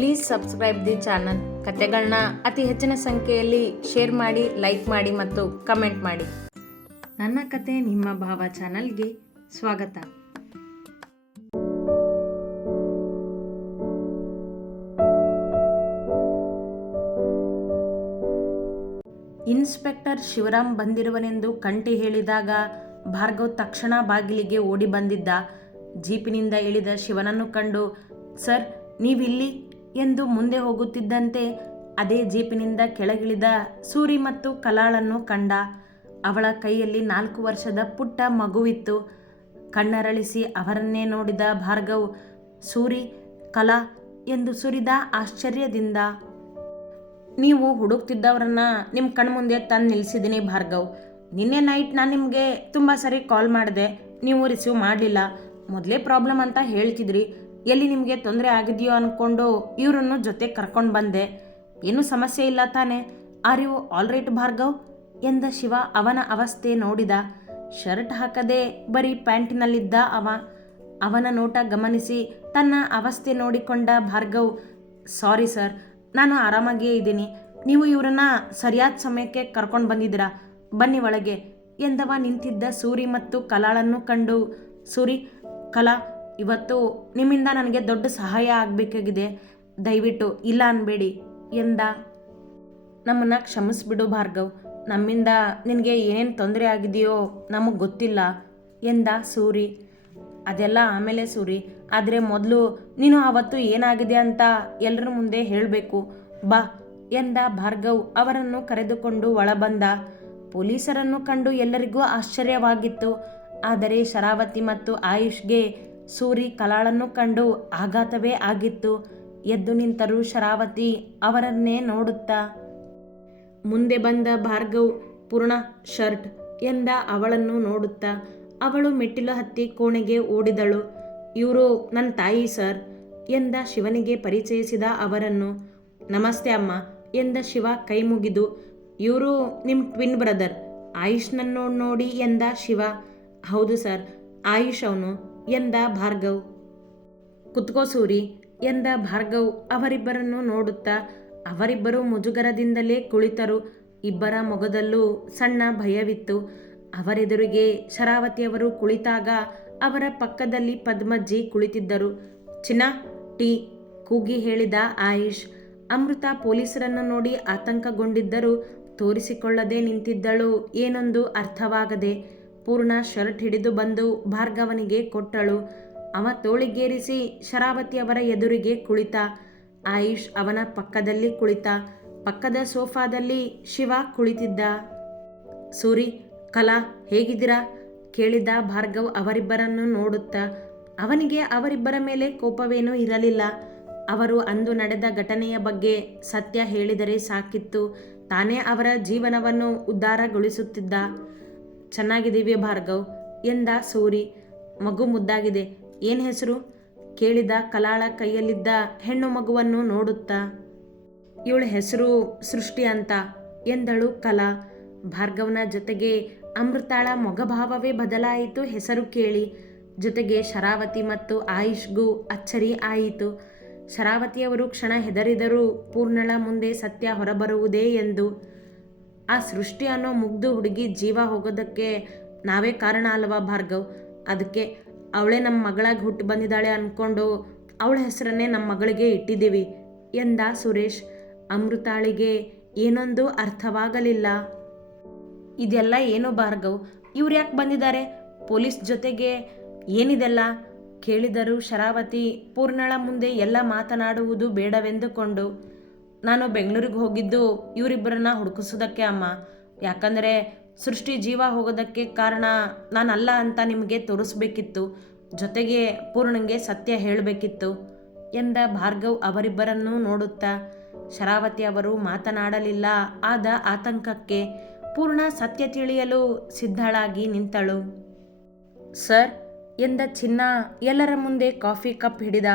Please subscribe the channel. ಕತೆಗಳನ್ನ ಅತಿ ಹೆಚ್ಚಿನ ಸಂಖ್ಯೆಯಲ್ಲಿ ಶೇರ್ ಮಾಡಿ, ಲೈಕ್ ಮಾಡಿ ಮತ್ತು ಕಮೆಂಟ್ ಮಾಡಿ. ನನ್ನ ಕತೆ ನಿಮ್ಮ ಭಾವ ಚಾನಲ್ಗೆ ಸ್ವಾಗತ. ಇನ್ಸ್ಪೆಕ್ಟರ್ ಶಿವರಾಮ್ ಬಂದಿರುವನೆಂದು ಕಂಠಿ ಹೇಳಿದಾಗ ಭಾರ್ಗವ್ ತಕ್ಷಣ ಬಾಗಿಲಿಗೆ ಓಡಿ ಬಂದಿದ್ದ. ಜೀಪಿನಿಂದ ಇಳಿದ ಶಿವನನ್ನು ಕಂಡು, ಸರ್ ನೀವಿಲ್ಲಿ ಎಂದು ಮುಂದೆ ಹೋಗುತ್ತಿದ್ದಂತೆ ಅದೇ ಜೀಪಿನಿಂದ ಕೆಳಗಿಳಿದ ಸೂರಿ ಮತ್ತು ಕಲಾಳನ್ನು ಕಂಡ. ಅವಳ ಕೈಯಲ್ಲಿ 4 ವರ್ಷದ ಪುಟ್ಟ ಮಗುವಿತ್ತು. ಕಣ್ಣರಳಿಸಿ ಅವರನ್ನೇ ನೋಡಿದ ಭಾರ್ಗವ್, ಸೂರಿ, ಕಲಾ ಎಂದು ಸುರಿದ ಆಶ್ಚರ್ಯದಿಂದ. ನೀವು ಹುಡುಕ್ತಿದ್ದವರನ್ನ ನಿಮ್ಮ ಕಣ್ಮುಂದೆ ತಂದು ನಿಲ್ಲಿಸಿದ್ದೀನಿ ಭಾರ್ಗವ್. ನಿನ್ನೆ ನೈಟ್ ನಾನು ನಿಮಗೆ ತುಂಬ ಸರಿ ಕಾಲ್ ಮಾಡಿದೆ, ನೀವು ರಿಸೀವ್ ಮಾಡಲಿಲ್ಲ. ಮೊದಲೇ ಪ್ರಾಬ್ಲಮ್ ಅಂತ ಹೇಳ್ತಿದ್ರಿ. ಎಲ್ಲಿ ನಿಮಗೆ ತೊಂದರೆ ಆಗಿದೆಯೋ ಅಂದ್ಕೊಂಡು ಇವರನ್ನು ಜೊತೆ ಕರ್ಕೊಂಡು ಬಂದೆ. ಏನೂ ಸಮಸ್ಯೆ ಇಲ್ಲ ತಾನೆ? Are you all right Bhargav ಎಂದ ಶಿವ ಅವನ ಅವಸ್ಥೆ ನೋಡಿದ. ಶರ್ಟ್ ಹಾಕದೆ ಬರೀ ಪ್ಯಾಂಟಿನಲ್ಲಿದ್ದ ಅವನ ನೋಟ ಗಮನಿಸಿ ತನ್ನ ಅವಸ್ಥೆ ನೋಡಿಕೊಂಡ ಭಾರ್ಗವ್, ಸಾರಿ ಸರ್, ನಾನು ಆರಾಮಾಗಿಯೇ ಇದ್ದೀನಿ. ನೀವು ಇವರನ್ನ ಸರಿಯಾದ ಸಮಯಕ್ಕೆ ಕರ್ಕೊಂಡು ಬಂದಿದ್ದೀರಾ, ಬನ್ನಿ ಒಳಗೆ ಎಂದವ ನಿಂತಿದ್ದ ಸೂರಿ ಮತ್ತು ಕಲಾಳನ್ನು ಕಂಡು, ಸೂರಿ, ಕಲಾ, ಇವತ್ತು ನಿಮ್ಮಿಂದ ನನಗೆ ದೊಡ್ಡ ಸಹಾಯ ಆಗಬೇಕಾಗಿದೆ, ದಯವಿಟ್ಟು ಇಲ್ಲ ಅನ್ಬೇಡಿ ಎಂದ. ನಮ್ಮನ್ನು ಕ್ಷಮಿಸ್ಬಿಡು ಭಾರ್ಗವ್, ನಮ್ಮಿಂದ ನಿನಗೆ ಏನೇನು ತೊಂದರೆ ಆಗಿದೆಯೋ ನಮಗೆ ಗೊತ್ತಿಲ್ಲ ಎಂದ ಸೂರಿ. ಅದೆಲ್ಲ ಆಮೇಲೆ ಸೂರಿ, ಆದರೆ ಮೊದಲು ನೀನು ಆವತ್ತು ಏನಾಗಿದೆ ಅಂತ ಎಲ್ಲರ ಮುಂದೆ ಹೇಳಬೇಕು, ಬಾ ಎಂದ ಭಾರ್ಗವ್ ಅವರನ್ನು ಕರೆದುಕೊಂಡು ಒಳಬಂದ. ಪೊಲೀಸರನ್ನು ಕಂಡು ಎಲ್ಲರಿಗೂ ಆಶ್ಚರ್ಯವಾಗಿತ್ತು. ಆದರೆ ಶರಾವತಿ ಮತ್ತು ಆಯುಷ್ಗೆ ಸೂರಿ ಕಲಾಳನ್ನು ಕಂಡು ಆಘಾತವೇ ಆಗಿತ್ತು. ಎದ್ದು ನಿಂತರು ಶರಾವತಿ ಅವರನ್ನೇ ನೋಡುತ್ತಾ. ಮುಂದೆ ಬಂದ ಭಾರ್ಗವ್, ಪೂರ್ಣ ಶರ್ಟ್ ಎಂದ ಅವಳನ್ನು ನೋಡುತ್ತಾ. ಅವಳು ಮೆಟ್ಟಿಲು ಹತ್ತಿ ಕೋಣೆಗೆ ಓಡಿದಳು. ಇವರು ನನ್ನ ತಾಯಿ ಸರ್ ಎಂದ ಶಿವನಿಗೆ ಪರಿಚಯಿಸಿದ ಅವರನ್ನು. ನಮಸ್ತೆ ಅಮ್ಮ ಎಂದ ಶಿವ ಕೈ ಮುಗಿದು. ಇವರು ನಿಮ್ಮ ಟ್ವಿನ್ ಬ್ರದರ್ ಆಯುಷ್ನನ್ನು ನೋಡಿ ಎಂದ ಶಿವ. ಹೌದು ಸರ್, ಆಯುಷ್ ಅವನು ಎಂದ ಭಾರ್ಗವ್. ಕುತ್ಕೋ ಸೂರಿ ಎಂದ ಭಾರ್ಗವ್ ಅವರಿಬ್ಬರನ್ನು ನೋಡುತ್ತಾ. ಅವರಿಬ್ಬರು ಮುಜುಗರದಿಂದಲೇ ಕುಳಿತರು. ಇಬ್ಬರ ಮೊಗದಲ್ಲೂ ಸಣ್ಣ ಭಯವಿತ್ತು. ಅವರೆದುರಿಗೆ ಶರಾವತಿಯವರು ಕುಳಿತಾಗ ಅವರ ಪಕ್ಕದಲ್ಲಿ ಪದ್ಮಜ್ಜಿ ಕುಳಿತಿದ್ದರು. ಚಿನ್ನ, ಟೀ ಕೂಗಿ ಹೇಳಿದ ಆಯುಷ್. ಅಮೃತ ಪೊಲೀಸರನ್ನು ನೋಡಿ ಆತಂಕಗೊಂಡಿದ್ದರೂ ತೋರಿಸಿಕೊಳ್ಳದೆ ನಿಂತಿದ್ದಳು. ಏನೊಂದು ಅರ್ಥವಾಗದೆ ಪೂರ್ಣ ಶರ್ಟ್ ಹಿಡಿದು ಬಂದು ಭಾರ್ಗವನಿಗೆ ಕೊಟ್ಟಳು. ಅವ ತೋಳಿಗೇರಿಸಿ ಶರಾವತಿಯವರ ಎದುರಿಗೆ ಕುಳಿತ. ಆಯುಷ್ ಅವನ ಪಕ್ಕದಲ್ಲಿ ಕುಳಿತ. ಪಕ್ಕದ ಸೋಫಾದಲ್ಲಿ ಶಿವ ಕುಳಿತಿದ್ದ. ಸೂರಿ, ಕಲಾ ಹೇಗಿದ್ದೀರಾ ಕೇಳಿದ ಭಾರ್ಗವ್ ಅವರಿಬ್ಬರನ್ನು ನೋಡುತ್ತಾ. ಅವನಿಗೆ ಅವರಿಬ್ಬರ ಮೇಲೆ ಕೋಪವೇನೂ ಇರಲಿಲ್ಲ. ಅವರು ಅಂದು ನಡೆದ ಘಟನೆಯ ಬಗ್ಗೆ ಸತ್ಯ ಹೇಳಿದರೆ ಸಾಕಿತ್ತು. ತಾನೇ ಅವರ ಜೀವನವನ್ನು ಉದ್ಧಾರಗೊಳಿಸುತ್ತಿದ್ದ. ಚೆನ್ನಾಗಿದ್ದೀವಿ ಭಾರ್ಗವ್ ಎಂದ ಸೂರಿ. ಮಗು ಮುದ್ದಾಗಿದೆ, ಏನು ಹೆಸರು ಕೇಳಿದ ಕಲಾಳ ಕೈಯಲ್ಲಿದ್ದ ಹೆಣ್ಣು ಮಗುವನ್ನು ನೋಡುತ್ತಾ. ಇವಳ ಹೆಸರು ಸೃಷ್ಟಿ ಅಂತ ಎಂದಳು ಕಲಾ. ಭಾರ್ಗವ್ನ ಜೊತೆಗೆ ಅಮೃತಾಳ ಮೊಗಭಾವವೇ ಬದಲಾಯಿತು ಹೆಸರು ಕೇಳಿ. ಜೊತೆಗೆ ಶರಾವತಿ ಮತ್ತು ಆಯುಷ್ಗೂ ಅಚ್ಚರಿ ಆಯಿತು. ಶರಾವತಿಯವರು ಕ್ಷಣ ಹೆದರಿದರು, ಪೂರ್ಣಳ ಮುಂದೆ ಸತ್ಯ ಹೊರಬರುವುದೇ ಎಂದು. ಆ ಸೃಷ್ಟಿ ಅನ್ನೋ ಮುಗ್ದು ಹುಡುಗಿ ಜೀವ ಹೋಗೋದಕ್ಕೆ ನಾವೇ ಕಾರಣ ಅಲ್ವಾ ಭಾರ್ಗವ್? ಅದಕ್ಕೆ ಅವಳೇ ನಮ್ಮ ಮಗಳಾಗಿ ಹುಟ್ಟು ಬಂದಿದ್ದಾಳೆ ಅಂದ್ಕೊಂಡು ಅವಳ ಹೆಸರನ್ನೇ ನಮ್ಮ ಮಗಳಿಗೆ ಇಟ್ಟಿದ್ದೀವಿ ಎಂದ ಸುರೇಶ್. ಅಮೃತಾಳಿಗೆ ಏನೊಂದು ಅರ್ಥವಾಗಲಿಲ್ಲ. ಇದೆಲ್ಲ ಏನು ಭಾರ್ಗವ್? ಇವ್ರು ಯಾಕೆ ಬಂದಿದ್ದಾರೆ? ಪೊಲೀಸ್ ಜೊತೆಗೆ ಏನಿದೆಲ್ಲ ಕೇಳಿದರು ಶರಾವತಿ ಪೂರ್ಣಳ ಮುಂದೆ ಎಲ್ಲ ಮಾತನಾಡುವುದು ಬೇಡವೆಂದುಕೊಂಡು. ನಾನು ಬೆಂಗಳೂರಿಗೆ ಹೋಗಿದ್ದು ಇವರಿಬ್ಬರನ್ನ ಹುಡುಕಿಸೋದಕ್ಕೆ ಅಮ್ಮ. ಯಾಕಂದರೆ ಸೃಷ್ಟಿ ಜೀವ ಹೋಗೋದಕ್ಕೆ ಕಾರಣ ನಾನಲ್ಲ ಅಂತ ನಿಮಗೆ ತೋರಿಸ್ಬೇಕಿತ್ತು. ಜೊತೆಗೆ ಪೂರ್ಣಂಗೆ ಸತ್ಯ ಹೇಳಬೇಕಿತ್ತು ಎಂದ ಭಾರ್ಗವ್ ಅವರಿಬ್ಬರನ್ನೂ ನೋಡುತ್ತಾ. ಶರಾವತಿ ಅವರು ಮಾತನಾಡಲಿಲ್ಲ. ಆದ ಆತಂಕಕ್ಕೆ ಪೂರ್ಣ ಸತ್ಯ ತಿಳಿಯಲು ಸಿದ್ಧಳಾಗಿ ನಿಂತಳು. ಸರ್ ಎಂದ ಚಿನ್ನ ಎಲ್ಲರ ಮುಂದೆ ಕಾಫಿ ಕಪ್ ಹಿಡಿದ.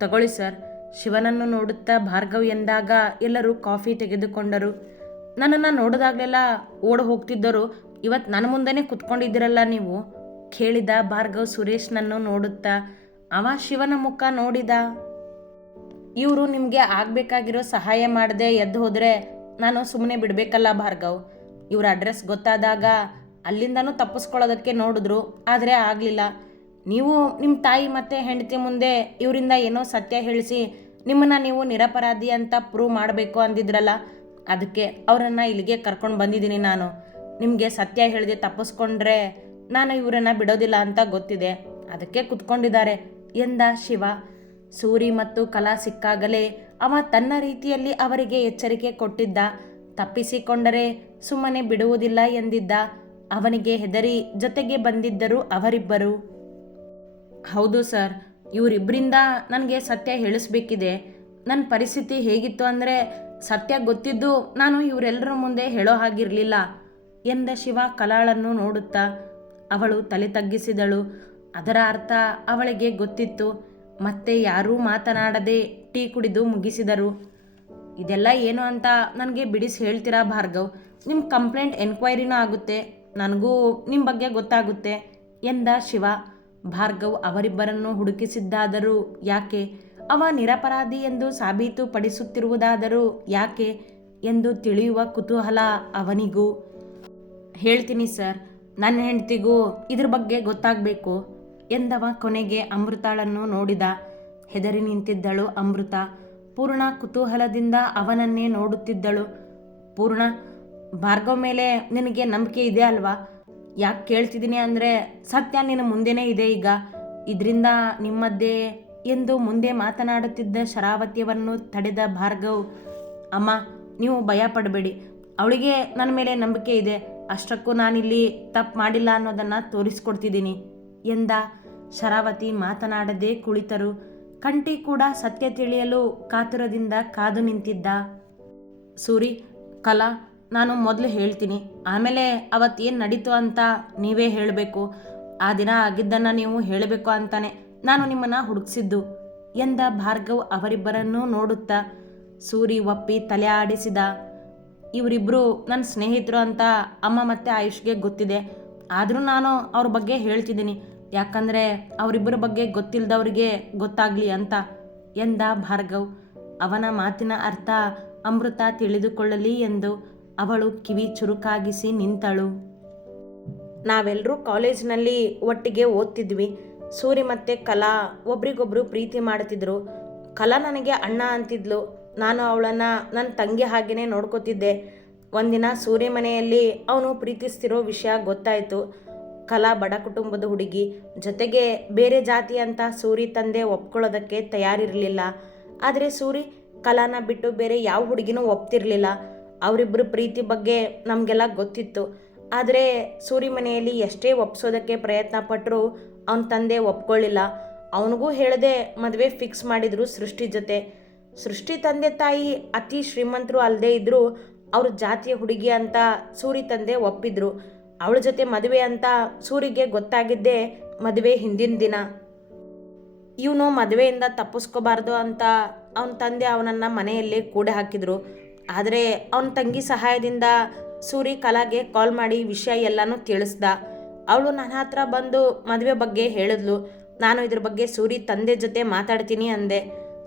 ತಗೊಳ್ಳಿ ಸರ್ ಶಿವನನ್ನು ನೋಡುತ್ತಾ ಭಾರ್ಗವ್ ಎಂದಾಗ ಎಲ್ಲರೂ ಕಾಫಿ ತೆಗೆದುಕೊಂಡರು. ನನ್ನನ್ನು ನೋಡಿದಾಗಲೆಲ್ಲ ಓಡಿ ಹೋಗ್ತಿದ್ದರು, ಇವತ್ತು ನನ್ನ ಮುಂದೆನೇ ಕುತ್ಕೊಂಡಿದ್ದೀರಲ್ಲ ನೀವು ಕೇಳಿದ ಭಾರ್ಗವ್ ಸುರೇಶ್ನನ್ನು ನೋಡುತ್ತಾ. ಅವ ಶಿವನ ಮುಖ ನೋಡಿದ. ಇವರು ನಿಮಗೆ ಆಗಬೇಕಾಗಿರೋ ಸಹಾಯ ಮಾಡದೆ ಎದ್ದು ಹೋದರೆ ನಾನು ಸುಮ್ಮನೆ ಬಿಡಬೇಕಲ್ಲ ಭಾರ್ಗವ್. ಇವ್ರ ಅಡ್ರೆಸ್ ಗೊತ್ತಾದಾಗ ಅಲ್ಲಿಂದನೂ ತಪ್ಪಿಸ್ಕೊಳ್ಳೋದಕ್ಕೆ ನೋಡಿದ್ರು, ಆದರೆ ಆಗಲಿಲ್ಲ. ನೀವು ನಿಮ್ಮ ತಾಯಿ ಮತ್ತು ಹೆಂಡತಿ ಮುಂದೆ ಇವರಿಂದ ಏನೋ ಸತ್ಯ ಹೇಳಿಸಿ ನಿಮ್ಮನ್ನು ನೀವು ನಿರಪರಾಧಿ ಅಂತ ಪ್ರೂವ್ ಮಾಡಬೇಕು ಅಂದಿದ್ರಲ್ಲ, ಅದಕ್ಕೆ ಅವರನ್ನು ಇಲ್ಲಿಗೆ ಕರ್ಕೊಂಡು ಬಂದಿದ್ದೀನಿ ನಾನು. ನಿಮಗೆ ಸತ್ಯ ಹೇಳಿದೆ ತಪ್ಪಿಸ್ಕೊಂಡ್ರೆ ನಾನು ಇವರನ್ನು ಬಿಡೋದಿಲ್ಲ ಅಂತ ಗೊತ್ತಿದೆ, ಅದಕ್ಕೆ ಕುತ್ಕೊಂಡಿದ್ದಾರೆ ಎಂದ ಶಿವ. ಸೂರಿ ಮತ್ತು ಕಲಾ ಸಿಕ್ಕಾಗಲೇ ಅವ ತನ್ನ ರೀತಿಯಲ್ಲಿ ಅವರಿಗೆ ಎಚ್ಚರಿಕೆ ಕೊಟ್ಟಿದ್ದ. ತಪ್ಪಿಸಿಕೊಂಡರೆ ಸುಮ್ಮನೆ ಬಿಡುವುದಿಲ್ಲ ಎಂದಿದ್ದ. ಅವನಿಗೆ ಹೆದರಿ ಜೊತೆಗೆ ಬಂದಿದ್ದರು ಅವರಿಬ್ಬರು. ಹೌದು ಸರ್, ಇವರಿಬ್ಬರಿಂದ ನನಗೆ ಸತ್ಯ ಹೇಳಿಸ್ಬೇಕಿದೆ. ನನ್ನ ಪರಿಸ್ಥಿತಿ ಹೇಗಿತ್ತು ಅಂದರೆ ಸತ್ಯ ಗೊತ್ತಿದ್ದು ನಾನು ಇವರೆಲ್ಲರ ಮುಂದೆ ಹೇಳೋ ಹಾಗಿರಲಿಲ್ಲ ಎಂದ ಶಿವ ಕಲಾಳನ್ನು ನೋಡುತ್ತಾ. ಅವಳು ತಲೆ ತಗ್ಗಿಸಿದಳು. ಅದರ ಅರ್ಥ ಅವಳಿಗೆ ಗೊತ್ತಿತ್ತು. ಮತ್ತೆ ಯಾರೂ ಮಾತನಾಡದೆ ಟೀ ಕುಡಿದು ಮುಗಿಸಿದರು. ಇದೆಲ್ಲ ಏನು ಅಂತ ನನಗೆ ಬಿಡಿಸಿ ಹೇಳ್ತೀರಾ ಭಾರ್ಗವ್? ನಿಮ್ಮ ಕಂಪ್ಲೇಂಟ್ ಎನ್ಕ್ವೈರಿನೂ ಆಗುತ್ತೆ, ನನಗೂ ನಿಮ್ಮ ಬಗ್ಗೆ ಗೊತ್ತಾಗುತ್ತೆ ಎಂದ ಶಿವ. ಭಾರ್ಗವ್ ಅವರಿಬ್ಬರನ್ನು ಹುಡುಕಿಸಿದ್ದಾದರೂ ಯಾಕೆ? ಅವ ನಿರಪರಾಧಿ ಎಂದು ಸಾಬೀತುಪಡಿಸುತ್ತಿರುವುದಾದರೂ ಯಾಕೆ ಎಂದು ತಿಳಿಯುವ ಕುತೂಹಲ ಅವನಿಗೂ. ಹೇಳ್ತೀನಿ ಸರ್, ನನ್ನ ಹೆಂಡತಿಗೂ ಇದ್ರ ಬಗ್ಗೆ ಗೊತ್ತಾಗಬೇಕು ಎಂದವ ಕೊನೆಗೆ ಅಮೃತಾಳನ್ನು ನೋಡಿದ. ಹೆದರಿ ನಿಂತಿದ್ದಳು ಅಮೃತ. ಪೂರ್ಣ ಕುತೂಹಲದಿಂದ ಅವನನ್ನೇ ನೋಡುತ್ತಿದ್ದಳು. ಪೂರ್ಣ, ಭಾರ್ಗವ್ ಮೇಲೆ ನಿನಗೆ ನಂಬಿಕೆ ಇದೆ ಅಲ್ವಾ? ಯಾಕೆ ಕೇಳ್ತಿದ್ದೀನಿ ಅಂದರೆ ಸತ್ಯ ನಿನ್ನ ಮುಂದೆನೇ ಇದೆ ಈಗ. ಇದರಿಂದ ನಿಮ್ಮದ್ದೇ ಎಂದು ಮುಂದೆ ಮಾತನಾಡುತ್ತಿದ್ದ ಶರಾವತಿಯನ್ನು ತಡೆದ ಭಾರ್ಗವ್. ಅಮ್ಮ, ನೀವು ಭಯ ಪಡಬೇಡಿ, ಅವಳಿಗೆ ನನ್ನ ಮೇಲೆ ನಂಬಿಕೆ ಇದೆ. ಅಷ್ಟಕ್ಕೂ ನಾನಿಲ್ಲಿ ತಪ್ಪು ಮಾಡಿಲ್ಲ ಅನ್ನೋದನ್ನು ತೋರಿಸ್ಕೊಡ್ತಿದ್ದೀನಿ ಎಂದ. ಶರಾವತಿ ಮಾತನಾಡದೆ ಕುಳಿತರು. ಕಂಠಿ ಕೂಡ ಸತ್ಯ ತಿಳಿಯಲು ಕಾತುರದಿಂದ ಕಾದು ನಿಂತಿದ್ದ. ಸೂರಿ, ಕಲಾ, ನಾನು ಮೊದಲು ಹೇಳ್ತೀನಿ, ಆಮೇಲೆ ಅವತ್ತೇನು ನಡೀತು ಅಂತ ನೀವೇ ಹೇಳಬೇಕು. ಆ ದಿನ ಆಗಿದ್ದನ್ನು ನೀವು ಹೇಳಬೇಕು ಅಂತಾನೆ ನಾನು ನಿಮ್ಮನ್ನು ಹುಡುಕಿಸಿದ್ದು ಎಂದ ಭಾರ್ಗವ್ ಅವರಿಬ್ಬರನ್ನೂ ನೋಡುತ್ತಾ. ಸೂರಿ ಒಪ್ಪಿ ತಲೆ ಆಡಿಸಿದ. ಇವರಿಬ್ಬರು ನನ್ನ ಸ್ನೇಹಿತರು ಅಂತ ಅಮ್ಮ ಮತ್ತು ಆಯುಷ್ಗೆ ಗೊತ್ತಿದೆ, ಆದರೂ ನಾನು ಅವ್ರ ಬಗ್ಗೆ ಹೇಳ್ತಿದ್ದೀನಿ, ಯಾಕಂದರೆ ಅವರಿಬ್ಬರ ಬಗ್ಗೆ ಗೊತ್ತಿಲ್ಲದವ್ರಿಗೆ ಗೊತ್ತಾಗಲಿ ಅಂತ ಎಂದ ಭಾರ್ಗವ್. ಅವನ ಮಾತಿನ ಅರ್ಥ ಅಮೃತ ತಿಳಿದುಕೊಳ್ಳಲಿ ಎಂದು ಅವಳು ಕಿವಿ ಚುರುಕಾಗಿಸಿ ನಿಂತಳು. ನಾವೆಲ್ಲರೂ ಕಾಲೇಜಿನಲ್ಲಿ ಒಟ್ಟಿಗೆ ಓದ್ತಿದ್ವಿ. ಸೂರಿ ಮತ್ತು ಕಲಾ ಒಬ್ರಿಗೊಬ್ರು ಪ್ರೀತಿ ಮಾಡ್ತಿದ್ರು. ಕಲಾ ನನಗೆ ಅಣ್ಣ ಅಂತಿದ್ಲು. ನಾನು ಅವಳನ್ನು ನನ್ನ ತಂಗಿ ಹಾಗೆಯೇ ನೋಡ್ಕೋತಿದ್ದೆ. ಒಂದಿನ ಸೂರಿ ಮನೆಯಲ್ಲಿ ಅವನು ಪ್ರೀತಿಸ್ತಿರೋ ವಿಷಯ ಗೊತ್ತಾಯಿತು. ಕಲಾ ಬಡ ಕುಟುಂಬದ ಹುಡುಗಿ, ಜೊತೆಗೆ ಬೇರೆ ಜಾತಿ ಅಂತ ಸೂರಿ ತಂದೆ ಒಪ್ಕೊಳ್ಳೋದಕ್ಕೆ ತಯಾರಿರಲಿಲ್ಲ. ಆದರೆ ಸೂರಿ ಕಲಾನ ಬಿಟ್ಟು ಬೇರೆ ಯಾವ ಹುಡುಗಿನೂ ಒಪ್ತಿರಲಿಲ್ಲ. ಅವರಿಬ್ಬರು ಪ್ರೀತಿ ಬಗ್ಗೆ ನಮಗೆಲ್ಲ ಗೊತ್ತಿತ್ತು. ಆದರೆ ಸೂರಿ ಮನೆಯಲ್ಲಿ ಎಷ್ಟೇ ಒಪ್ಸೋದಕ್ಕೆ ಪ್ರಯತ್ನ ಪಟ್ಟರೂ ಅವನ ತಂದೆ ಒಪ್ಕೊಳ್ಳಿಲ್ಲ. ಅವನಿಗೂ ಹೇಳದೆ ಮದುವೆ ಫಿಕ್ಸ್ ಮಾಡಿದರು ಸೃಷ್ಟಿ ಜೊತೆ. ಸೃಷ್ಟಿ ತಂದೆ ತಾಯಿ ಅತಿ ಶ್ರೀಮಂತರು ಅಲ್ಲದೆ ಇದ್ದರೂ ಅವ್ರ ಜಾತಿಯ ಹುಡುಗಿ ಅಂತ ಸೂರಿ ತಂದೆ ಒಪ್ಪಿದ್ರು. ಅವಳ ಜೊತೆ ಮದುವೆ ಅಂತ ಸೂರಿಗೆ ಗೊತ್ತಾಗಿದ್ದೇ ಮದುವೆ ಹಿಂದಿನ ದಿನ. ಇವನು ಮದುವೆಯಿಂದ ತಪ್ಪಿಸ್ಕೋಬಾರ್ದು ಅಂತ ಅವನ ತಂದೆ ಅವನನ್ನು ಮನೆಯಲ್ಲೇ ಕೂಡೆ ಹಾಕಿದ್ರು. ಆದರೆ ಅವನ ತಂಗಿ ಸಹಾಯದಿಂದ ಸೂರಿ ಕಲಾಗೆ ಕಾಲ್ ಮಾಡಿ ವಿಷಯ ಎಲ್ಲನೂ ತಿಳಿಸ್ದ. ಅವಳು ನನ್ನ ಹತ್ರ ಬಂದು ಮದುವೆ ಬಗ್ಗೆ ಹೇಳಿದ್ಲು. ನಾನು ಇದ್ರ ಬಗ್ಗೆ ಸೂರಿ ತಂದೆ ಜೊತೆ ಮಾತಾಡ್ತೀನಿ ಅಂದೆ.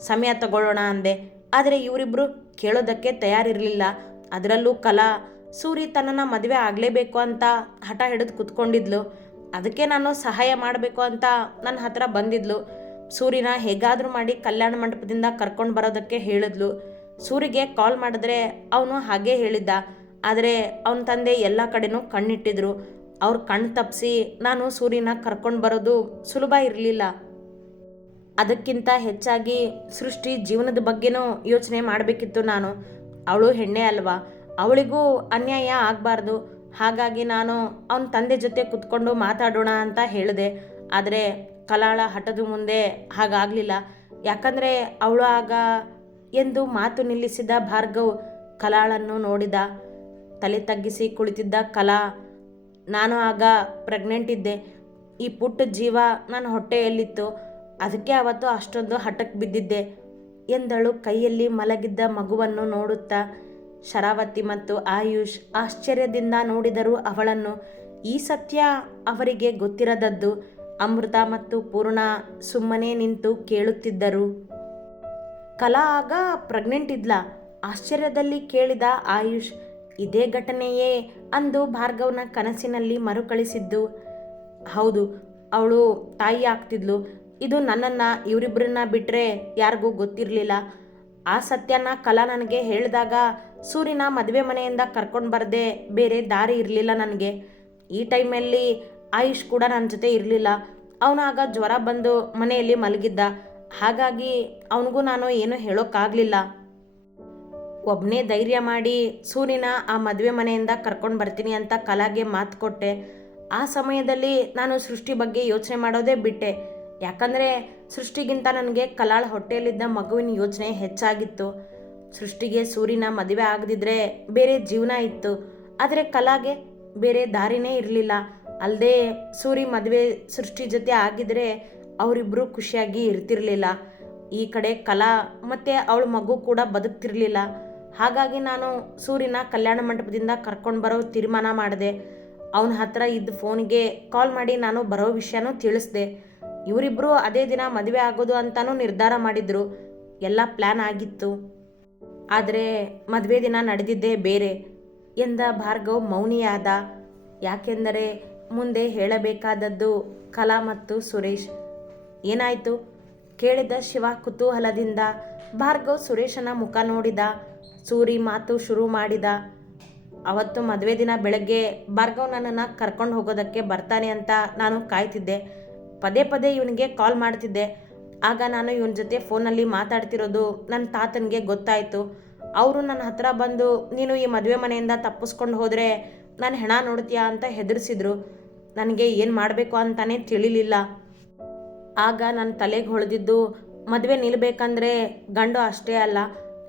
ಸಮಯ ತಗೊಳ್ಳೋಣ ಅಂದೆ. ಆದರೆ ಇವರಿಬ್ಬರು ಕೇಳೋದಕ್ಕೆ ತಯಾರಿರಲಿಲ್ಲ. ಅದರಲ್ಲೂ ಕಲಾ ಸೂರಿ ತನ್ನನ್ನು ಮದುವೆ ಆಗಲೇಬೇಕು ಅಂತ ಹಠ ಹಿಡಿದು ಕೂತ್ಕೊಂಡಿದ್ಲು. ಅದಕ್ಕೆ ನಾನು ಸಹಾಯ ಮಾಡಬೇಕು ಅಂತ ನನ್ನ ಹತ್ರ ಬಂದಿದ್ಲು. ಸೂರಿನ ಹೇಗಾದರೂ ಮಾಡಿ ಕಲ್ಯಾಣ ಮಂಟಪದಿಂದ ಕರ್ಕೊಂಡು ಬರೋದಕ್ಕೆ ಹೇಳಿದ್ಲು. ಸೂರಿಗೆ ಕಾಲ್ ಮಾಡಿದ್ರೆ ಅವನು ಹಾಗೇ ಹೇಳಿದ್ದ. ಆದರೆ ಅವನ ತಂದೆ ಎಲ್ಲ ಕಡೆನೂ ಕಣ್ಣಿಟ್ಟಿದ್ರು. ಅವ್ರ ಕಣ್ಣು ತಪ್ಪಿಸಿ ನಾನು ಸೂರಿನ ಕರ್ಕೊಂಡು ಬರೋದು ಸುಲಭ ಇರಲಿಲ್ಲ. ಅದಕ್ಕಿಂತ ಹೆಚ್ಚಾಗಿ ಸೃಷ್ಟಿ ಜೀವನದ ಬಗ್ಗೆನೂ ಯೋಚನೆ ಮಾಡಬೇಕಿತ್ತು ನಾನು. ಅವಳು ಹೆಣ್ಣೆ ಅಲ್ವಾ, ಅವಳಿಗೂ ಅನ್ಯಾಯ ಆಗಬಾರ್ದು. ಹಾಗಾಗಿ ನಾನು ಅವನ ತಂದೆ ಜೊತೆ ಕೂತ್ಕೊಂಡು ಮಾತಾಡೋಣ ಅಂತ ಹೇಳಿದೆ. ಆದರೆ ಕಲಾಳ ಹಠದ ಮುಂದೆ ಹಾಗಾಗಲಿಲ್ಲ. ಯಾಕಂದರೆ ಅವಳು ಆಗ ಎಂದು ಮಾತು ನಿಲ್ಲಿಸಿದ ಭಾರ್ಗವ್ ಕಲಾಳನ್ನು ನೋಡಿದ. ತಲೆ ತಗ್ಗಿಸಿ ಕುಳಿತಿದ್ದ ಕಲಾ, ನಾನು ಆಗ ಪ್ರೆಗ್ನೆಂಟ್ ಇದ್ದೆ. ಈ ಪುಟ್ಟ ಜೀವ ನನ್ನ ಹೊಟ್ಟೆಯಲ್ಲಿತ್ತು. ಅದಕ್ಕೆ ಅವತ್ತು ಅಷ್ಟೊಂದು ಹಠಕ್ಕೆ ಬಿದ್ದಿದ್ದೆ ಎಂದಳು ಕೈಯಲ್ಲಿ ಮಲಗಿದ್ದ ಮಗುವನ್ನು ನೋಡುತ್ತಾ. ಶರಾವತಿ ಮತ್ತು ಆಯುಷ್ ಆಶ್ಚರ್ಯದಿಂದ ನೋಡಿದರು ಅವಳನ್ನು. ಈ ಸತ್ಯ ಅವರಿಗೆ ಗೊತ್ತಿರದದ್ದು. ಅಮೃತ ಮತ್ತು ಪೂರ್ಣ ಸುಮ್ಮನೆ ನಿಂತು ಕೇಳುತ್ತಿದ್ದರು. ಕಲಾ ಆಗ ಪ್ರೆಗ್ನೆಂಟ್ ಇದ್ಲ? ಆಶ್ಚರ್ಯದಲ್ಲಿ ಕೇಳಿದ ಆಯುಷ್. ಇದೇ ಘಟನೆಯೇ ಅಂದು ಭಾರ್ಗವ್ನ ಕನಸಿನಲ್ಲಿ ಮರುಕಳಿಸಿದ್ದು. ಹೌದು, ಅವಳು ತಾಯಿ ಆಗ್ತಿದ್ಲು. ಇದು ನನ್ನನ್ನು ಇವರಿಬ್ಬರನ್ನ ಬಿಟ್ಟರೆ ಯಾರಿಗೂ ಗೊತ್ತಿರಲಿಲ್ಲ. ಆ ಸತ್ಯನ ಕಲಾ ನನಗೆ ಹೇಳಿದಾಗ ಸೂರಿನ ಮದುವೆ ಮನೆಯಿಂದ ಕರ್ಕೊಂಡು ಬರದೆ ಬೇರೆ ದಾರಿ ಇರಲಿಲ್ಲ ನನಗೆ. ಈ ಟೈಮಲ್ಲಿ ಆಯುಷ್ ಕೂಡ ನನ್ನ ಜೊತೆ ಇರಲಿಲ್ಲ. ಅವನಾಗ ಜ್ವರ ಬಂದು ಮನೆಯಲ್ಲಿ ಮಲಗಿದ್ದ. ಹಾಗಾಗಿ ಅವನಿಗೂ ನಾನು ಏನೂ ಹೇಳೋಕ್ಕಾಗಲಿಲ್ಲ. ಒಬ್ಬನೇ ಧೈರ್ಯ ಮಾಡಿ ಸೂರಿನ ಆ ಮದುವೆ ಮನೆಯಿಂದ ಕರ್ಕೊಂಡು ಬರ್ತೀನಿ ಅಂತ ಕಲಾಗೆ ಮಾತು ಕೊಟ್ಟೆ. ಆ ಸಮಯದಲ್ಲಿ ನಾನು ಸೃಷ್ಟಿ ಬಗ್ಗೆ ಯೋಚನೆ ಮಾಡೋದೇ ಬಿಟ್ಟೆ. ಯಾಕಂದರೆ ಸೃಷ್ಟಿಗಿಂತ ನನಗೆ ಕಲಾಳ ಹೊಟ್ಟೆಯಲ್ಲಿದ್ದ ಮಗುವಿನ ಯೋಚನೆ ಹೆಚ್ಚಾಗಿತ್ತು. ಸೃಷ್ಟಿಗೆ ಸೂರಿನ ಮದುವೆ ಆಗದಿದ್ರೆ ಬೇರೆ ಜೀವನ ಇತ್ತು. ಆದರೆ ಕಲಾಗೆ ಬೇರೆ ದಾರಿನೇ ಇರಲಿಲ್ಲ. ಅಲ್ಲದೆ ಸೂರಿ ಮದುವೆ ಸೃಷ್ಟಿ ಜೊತೆ ಆಗಿದ್ರೆ ಅವರಿಬ್ಬರು ಖುಷಿಯಾಗಿ ಇರ್ತಿರ್ಲಿಲ್ಲ. ಈ ಕಡೆ ಕಲಾ ಮತ್ತು ಅವಳ ಮಗು ಕೂಡ ಬದುಕ್ತಿರ್ಲಿಲ್ಲ. ಹಾಗಾಗಿ ನಾನು ಸೂರಿನ ಕಲ್ಯಾಣ ಮಂಟಪದಿಂದ ಕರ್ಕೊಂಡು ಬರೋ ತೀರ್ಮಾನ ಮಾಡಿದೆ. ಅವನ ಹತ್ರ ಇದ್ದ ಫೋನಿಗೆ ಕಾಲ್ ಮಾಡಿ ನಾನು ಬರೋ ವಿಷಯನೂ ತಿಳಿಸ್ದೆ. ಇವರಿಬ್ಬರು ಅದೇ ದಿನ ಮದುವೆ ಆಗೋದು ಅಂತಲೂ ನಿರ್ಧಾರ ಮಾಡಿದರು. ಎಲ್ಲ ಪ್ಲ್ಯಾನ್ ಆಗಿತ್ತು. ಆದರೆ ಮದುವೆ ದಿನ ನಡೆದಿದ್ದೇ ಬೇರೆ ಎಂದ ಭಾರ್ಗವ್ ಮೌನಿಯಾದ. ಯಾಕೆಂದರೆ ಮುಂದೆ ಹೇಳಬೇಕಾದದ್ದು ಕಲಾ ಮತ್ತು ಸುರೇಶ್. ಏನಾಯಿತು ಕೇಳಿದ ಶಿವ ಕುತೂಹಲದಿಂದ. ಭಾರ್ಗವ್ ಸುರೇಶನ ಮುಖ ನೋಡಿದ. ಸೂರಿ ಮಾತು ಶುರು ಮಾಡಿದ. ಅವತ್ತು ಮದುವೆ ದಿನ ಬೆಳಗ್ಗೆ ಭಾರ್ಗವ್ ನನ್ನನ್ನು ಕರ್ಕೊಂಡು ಹೋಗೋದಕ್ಕೆ ಬರ್ತಾನೆ ಅಂತ ನಾನು ಕಾಯ್ತಿದ್ದೆ. ಪದೇ ಪದೇ ಇವನಿಗೆ ಕಾಲ್ ಮಾಡ್ತಿದ್ದೆ. ಆಗ ನಾನು ಇವನ ಜೊತೆ ಫೋನಲ್ಲಿ ಮಾತಾಡ್ತಿರೋದು ನನ್ನ ತಾತನಿಗೆ ಗೊತ್ತಾಯಿತು. ಅವರು ನನ್ನ ಹತ್ರ ಬಂದು ನೀನು ಈ ಮದುವೆ ಮನೆಯಿಂದ ತಪ್ಪಿಸ್ಕೊಂಡು ಹೋದರೆ ನಾನು ಹೆಣ ನೋಡ್ತೀಯಾ ಅಂತ ಹೆದರಿಸಿದ್ರು. ನನಗೆ ಏನು ಮಾಡಬೇಕು ಅಂತಾನೆ ತಿಳಿಲಿಲ್ಲ. ಆಗ ನನ್ನ ತಲೆಗೆ ಹೊಳೆದಿದ್ದು ಮದುವೆ ನಿಲ್ಲಬೇಕಂದ್ರೆ ಗಂಡು ಅಷ್ಟೇ ಅಲ್ಲ,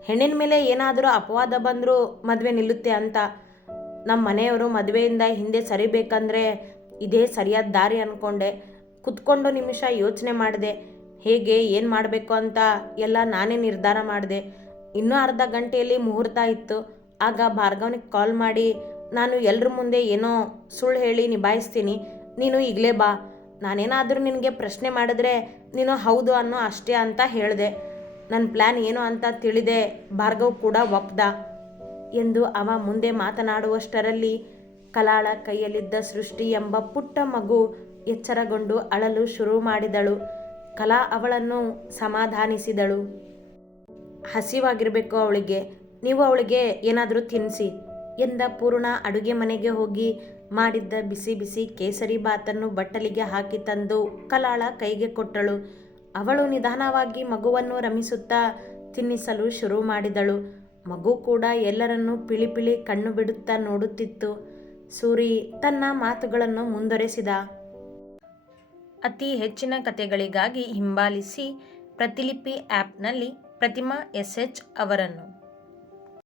ಹೆಣ್ಣಿನ ಮೇಲೆ ಏನಾದರೂ ಅಪವಾದ ಬಂದರೂ ಮದುವೆ ನಿಲ್ಲುತ್ತೆ ಅಂತ. ನಮ್ಮ ಮನೆಯವರು ಮದುವೆಯಿಂದ ಹಿಂದೆ ಸರಿಬೇಕಂದ್ರೆ ಇದೇ ಸರಿಯಾದ ದಾರಿ ಅಂದ್ಕೊಂಡೆ. ಕುತ್ಕೊಂಡು ನಿಮಿಷ ಯೋಚನೆ ಮಾಡಿದೆ. ಹೇಗೆ ಏನು ಮಾಡಬೇಕು ಅಂತ ಎಲ್ಲ ನಾನೇ ನಿರ್ಧಾರ ಮಾಡಿದೆ. ಇನ್ನೂ ಅರ್ಧ ಗಂಟೆಯಲ್ಲಿ ಮುಹೂರ್ತ ಇತ್ತು. ಆಗ ಭಾರ್ಗವ್ನಿಗೆ ಕಾಲ್ ಮಾಡಿ ನಾನು ಎಲ್ಲರ ಮುಂದೆ ಏನೋ ಸುಳ್ಳು ಹೇಳಿ ನಿಭಾಯಿಸ್ತೀನಿ, ನೀನು ಈಗಲೇ ಬಾ, ನಾನೇನಾದರೂ ನಿನಗೆ ಪ್ರಶ್ನೆ ಮಾಡಿದ್ರೆ ನೀನು ಹೌದು ಅನ್ನೋ ಅಷ್ಟೇ ಅಂತ ಹೇಳಿದೆ. ನನ್ನ ಪ್ಲ್ಯಾನ್ ಏನು ಅಂತ ತಿಳಿದೆ ಭಾರ್ಗವ್ ಕೂಡ ಒಪ್ದ ಎಂದು ಅವ ಮುಂದೆ ಮಾತನಾಡುವಷ್ಟರಲ್ಲಿ ಕಲಾಳ ಕೈಯಲ್ಲಿದ್ದ ಸೃಷ್ಟಿ ಎಂಬ ಪುಟ್ಟ ಮಗು ಎಚ್ಚರಗೊಂಡು ಅಳಲು ಶುರು ಮಾಡಿದಳು. ಕಲಾ ಅವಳನ್ನು ಸಮಾಧಾನಿಸಿದಳು. ಹಸಿವಾಗಿರಬೇಕು ಅವಳಿಗೆ, ನೀವು ಅವಳಿಗೆ ಏನಾದರೂ ತಿನ್ನಿಸಿ ಎಂದ ಪೂರ್ಣ ಅಡುಗೆ ಮನೆಗೆ ಹೋಗಿ ಮಾಡಿದ್ದ ಬಿಸಿ ಬಿಸಿ ಕೇಸರಿ ಬಾತನ್ನು ಬಟ್ಟಲಿಗೆ ಹಾಕಿ ತಂದು ಕಲಾಳ ಕೈಗೆ ಕೊಟ್ಟಳು. ಅವಳು ನಿಧಾನವಾಗಿ ಮಗುವನ್ನು ರಮಿಸುತ್ತಾ ತಿನ್ನಿಸಲು ಶುರು ಮಾಡಿದಳು. ಮಗು ಕೂಡ ಎಲ್ಲರನ್ನೂ ಪಿಳಿಪಿಳಿ ಕಣ್ಣು ಬಿಡುತ್ತಾ ನೋಡುತ್ತಿತ್ತು. ಸೂರಿ ತನ್ನ ಮಾತುಗಳನ್ನು ಮುಂದುವರೆಸಿದ. ಅತಿ ಹೆಚ್ಚಿನ ಕಥೆಗಳಿಗಾಗಿ ಹಿಂಬಾಲಿಸಿ ಪ್ರತಿಲಿಪಿ ಆ್ಯಪ್ನಲ್ಲಿ ಪ್ರತಿಮಾ SH ಅವರನ್ನು.